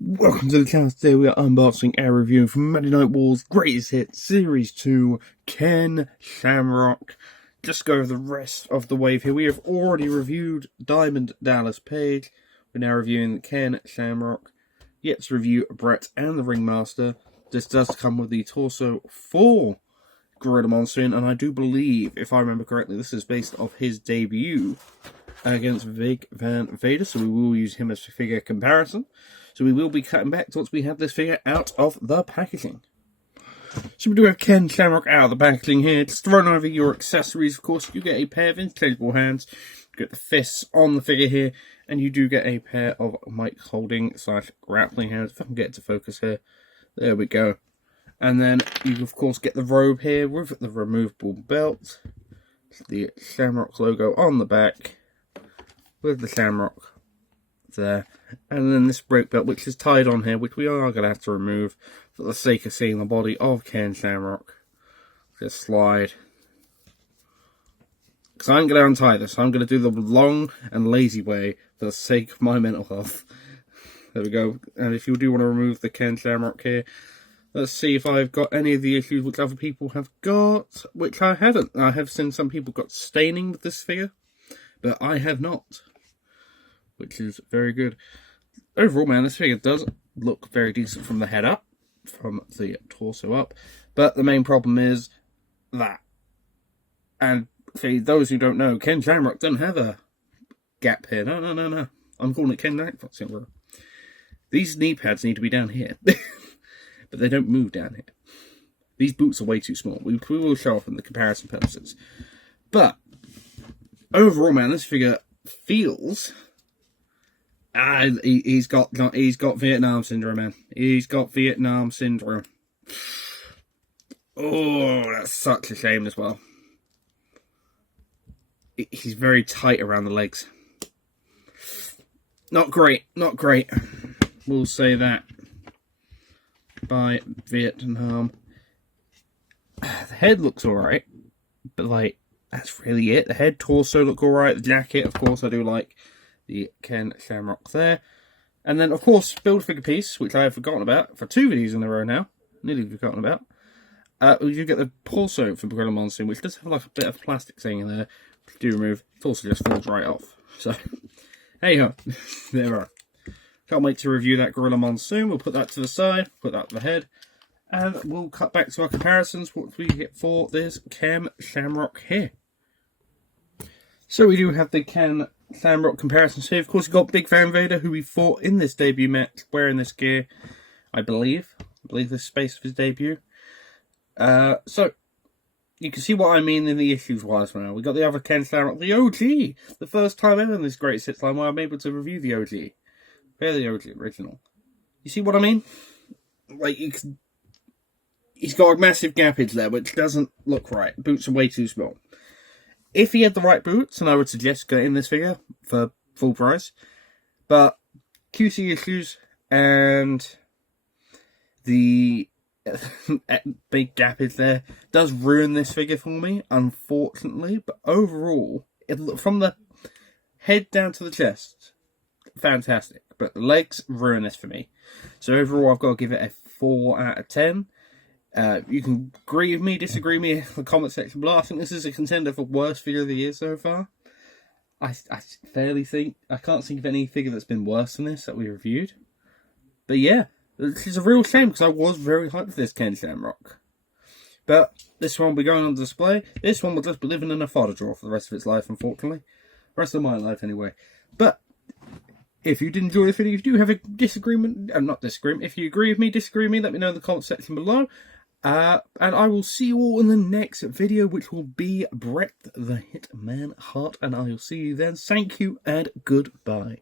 Welcome to the channel. Today we are unboxing and reviewing from Monday Night Wars Greatest Hits Series 2, Ken Shamrock. Just go over the rest of the wave here. We have already reviewed Diamond Dallas Page. We're now reviewing Ken Shamrock. Yet to review Brett and the Ringmaster. This does come with the torso for Gorilla Monsoon, and I do believe, if I remember correctly, this is based off his debut against Vic Van Vader, so we will use him as a figure comparison. So we will be cutting back once we have this figure out of the packaging. So we do have Ken Shamrock out of the packaging here. Just throwing over your accessories, of course. You get a pair of interchangeable hands. You get the fists on the figure here. And you do get a pair of mic holding / grappling hands. If I can get it to focus here. There we go. And then you, of course, get the robe here with the removable belt. The Shamrock logo on the back. With the Shamrock there, and then this brake belt which is tied on here, which we are going to have to remove for the sake of seeing the body of Ken Shamrock. Just slide, because I'm going to untie this. I'm going to do the long and lazy way for the sake of my mental health. There we go. And if you do want to remove the Ken Shamrock here, let's see if I've got any of the issues which other people have got, which I haven't. I have seen some people got staining with this figure, but I have not, which is very good. Overall, man, this figure does look very decent from the head up, from the torso up, but the main problem is that. And for those who don't know, Ken Shamrock doesn't have a gap here. No. I'm calling it Ken Shamrock. These knee pads need to be down here, but they don't move down here. These boots are way too small. We will show off in the comparison purposes. But overall, man, this figure feels... he's got Vietnam syndrome, man. He's got Vietnam syndrome. Oh, that's such a shame as well. He's very tight around the legs. Not great, not great. We'll say that. By Vietnam. The head looks alright, but like, that's really it. The head, torso look alright. The jacket, of course, I do like. The Ken Shamrock there. And then, of course, Build-A-Figure piece, which I have forgotten about for 2 videos in a row now. Nearly forgotten about. We do get the torso for Gorilla Monsoon, which does have like a bit of plastic thing in there. Which do remove. It also just falls right off. So, there you go. There we are. Can't wait to review that Gorilla Monsoon. We'll put that to the side, put that to the head. And we'll cut back to our comparisons, what we get for this Ken Shamrock here. So we do have the Ken Shamrock comparisons here. Of course, we've got Big Van Vader, who we fought in this debut match, wearing this gear, I believe. I believe this is space of his debut. So, you can see what I mean in the issues-wise now. We got the other Ken Shamrock, the OG! The first time ever in this Great Hits line where I'm able to review the OG. They're the OG original. You see what I mean? Like, he's got a massive gappage there, which doesn't look right. Boots are way too small. If he had the right boots, and I would suggest getting this figure for full price, but QC issues and the big gappage there does ruin this figure for me, unfortunately. But overall, from the head down to the chest, fantastic. But the legs ruin this for me. So overall, I've got to give it a 4 out of 10. You can agree with me, disagree with me in the comment section below. I think this is a contender for worst figure of the year so far. I fairly think, I can't think of any figure that's been worse than this that we reviewed. But yeah, this is a real shame because I was very hyped for this Ken Shamrock. But this one will be going on display. This one will just be living in a fodder drawer for the rest of its life, unfortunately. The rest of my life anyway. But if you did enjoy the video, if you do have a disagreement, not disagreement, if you agree with me, disagree with me, let me know in the comment section below. And I will see you all in the next video, which will be Brett the Hitman Hart, and I will see you then. Thank you and goodbye.